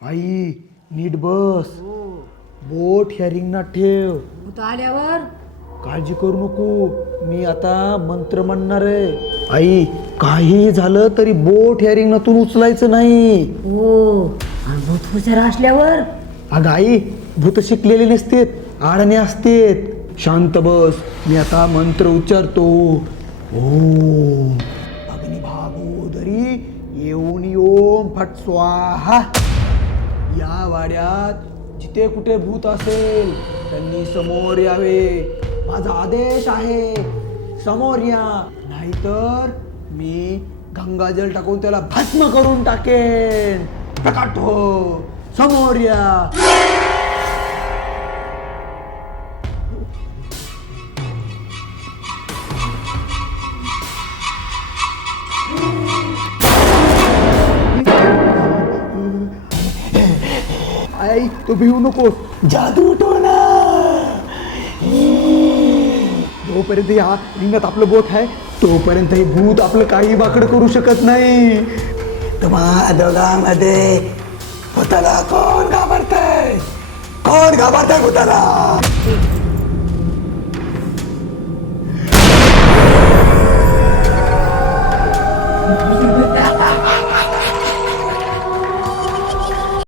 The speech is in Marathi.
आई नीट बस. बोट ह्या रिंगणात ठेव. भूत आल्यावर काळजी करू नको, मी आता मंत्र म्हणणार आहे. आई काही झालं तरी बोट ह्या रिंगणातून उचलायचं नाही. हो. आणि भूत हुशार असल्यावर अगं आई भूत शिकलेले नसतेत, आडणे असतेत. शांत बस, मी आता मंत्र उच्चारतो. ओम अग्निभागोदरी येऊन ओम फट स्वाहा. या वाड्यात जिथे कुठे भूत असेल त्यांनी समोर यावे. माझा आदेश आहे, समोर या, नाहीतर मी गंगाजल टाकून त्याला भस्म करून टाकेन. प्रकट हो, समोर या. आई तू भिवू नको, जादू उठवला. जोपर्यंत या रिंगात आपलं बोट आहे तोपर्यंत हे भूत आपलं काही वाकड करू शकत नाही. तुम्हा दोघांमध्ये भूताला कोण घाबरतंय? कोण घाबरतंय भूताला?